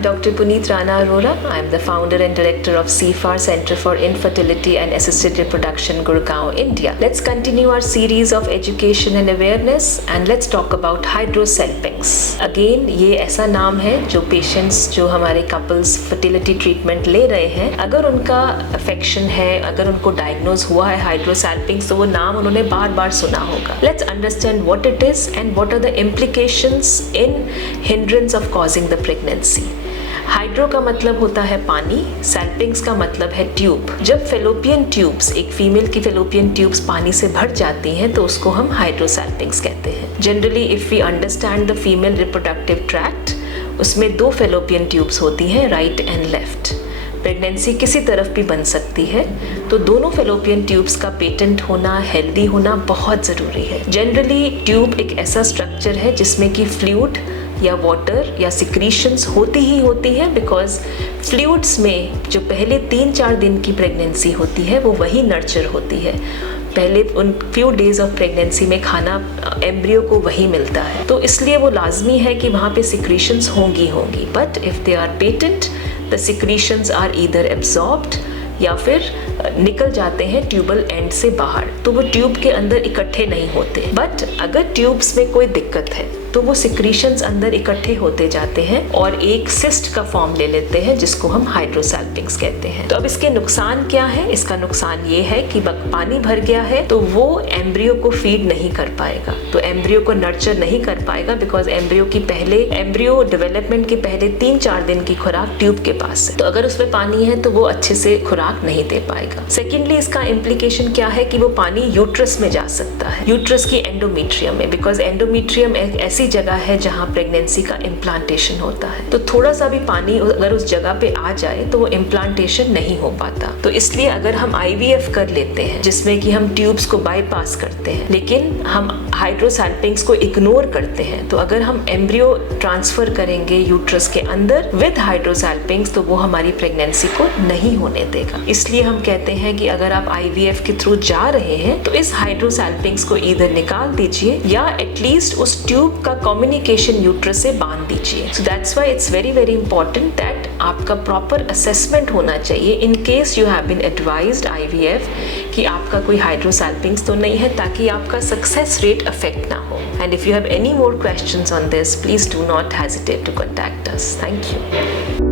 I'm Dr. Puneet Rana Arora. I'm the founder and director of CFAR Center for Infertility and Assisted Reproduction, Gurgaon, India. Let's continue our series of education and awareness and let's talk about hydrosalpinx. Again, ये ऐसा नाम है जो patients, जो हमारे couples fertility treatment ले रहे हैं, अगर उनका अफेक्शन है, अगर उनको डायग्नोज हुआ है हाइड्रोसैल्पिंक्स, तो वो नाम उन्होंने बार बार सुना होगा. Let's understand what it is and what are the implications in hindrance of causing the pregnancy. Hydro का मतलब होता है पानी, सैल्पिंग्स का मतलब है ट्यूब. जब फेलोपियन ट्यूब्स, एक फीमेल की फेलोपियन ट्यूब्स पानी से भर जाती हैं तो उसको हम हाइड्रोसैल्पिंग्स कहते हैं. Generally if we understand the female reproductive tract, उसमें 2 फेलोपियन ट्यूब्स होती हैं, राइट एंड लेफ्ट. प्रेगनेंसी किसी तरफ भी बन सकती है, तो दोनों फेलोपियन ट्यूब्स का पेटेंट होना, हेल्दी होना बहुत ज़रूरी है. जनरली ट्यूब एक ऐसा स्ट्रक्चर है जिसमें कि फ्लूइड या वाटर या सिक्रीशंस होती ही होती है, बिकॉज फ्लूइड्स में जो पहले 3-4 दिन की प्रेगनेंसी होती है वो वही नर्चर होती है. पहले उन फ्यू डेज ऑफ प्रेगनेंसी में खाना एम्ब्रियो को वही मिलता है, तो इसलिए वो लाजमी है कि वहाँ पे सिक्रीशंस होंगी. But if they are patent, the secretions are either absorbed या फिर निकल जाते हैं ट्यूबल एंड से बाहर, तो वो ट्यूब के अंदर इकट्ठे नहीं होते. बट अगर ट्यूब्स में कोई दिक्कत है तो वो सिक्रीशंस अंदर इकट्ठे होते जाते हैं और एक सिस्ट का फॉर्म ले लेते हैं, जिसको हम हाइड्रोसैल्पिंक्स कहते हैं. तो अब इसके नुकसान क्या है? इसका नुकसान ये है कि पानी भर गया है तो वो एम्ब्रियो को फीड नहीं कर पाएगा, तो एम्ब्रियो को नर्चर नहीं कर पाएगा, बिकॉज एम्ब्रियो डेवलपमेंट के पहले 3-4 दिन की खुराक ट्यूब के पास है, तो अगर उसमें पानी है तो वो अच्छे से खुराक नहीं दे पाएगा. सेकेंडली, इसका इम्प्लीकेशन क्या है कि वो पानी यूट्रस में जा सकता है, यूट्रस की एंडोमेट्रियम में, बिकॉज एंडोमेट्रियम एक ऐसी जगह है जहां प्रेगनेंसी का इम्प्लांटेशन होता है. तो थोड़ा सा भी पानी अगर उस जगह पे आ जाए तो वो इम्प्लांटेशन नहीं हो पाता. तो इसलिए अगर हम IVF कर लेते हैं, जिसमें कि हम ट्यूब्स को बाईपास करते हैं, लेकिन हम हाइड्रोसैल्पिंक्स को इग्नोर करते हैं, तो अगर हम एम्ब्रियो ट्रांसफर करेंगे यूट्रस के अंदर विद हाइड्रोसैल्पिंक्स, तो वो हमारी प्रेगनेंसी को नहीं होने देगा. इसलिए हम कहते हैं कि अगर आप IVF के थ्रू जा रहे हैं तो इस हाइड्रोसैल्पिंक्स को इधर निकाल दीजिए या एटलीस्ट उस ट्यूब का कम्युनिकेशन यूट्रस से बांध दीजिए. So that's why it's very very important that आपका प्रॉपर असेसमेंट होना चाहिए in case you have been advised IVF कि आपका कोई हाइड्रोसैल्पिंक्स तो नहीं है, ताकि आपका सक्सेस रेट अफेक्ट ना हो. And if you have any more questions on this, please do not hesitate to contact us. Thank you.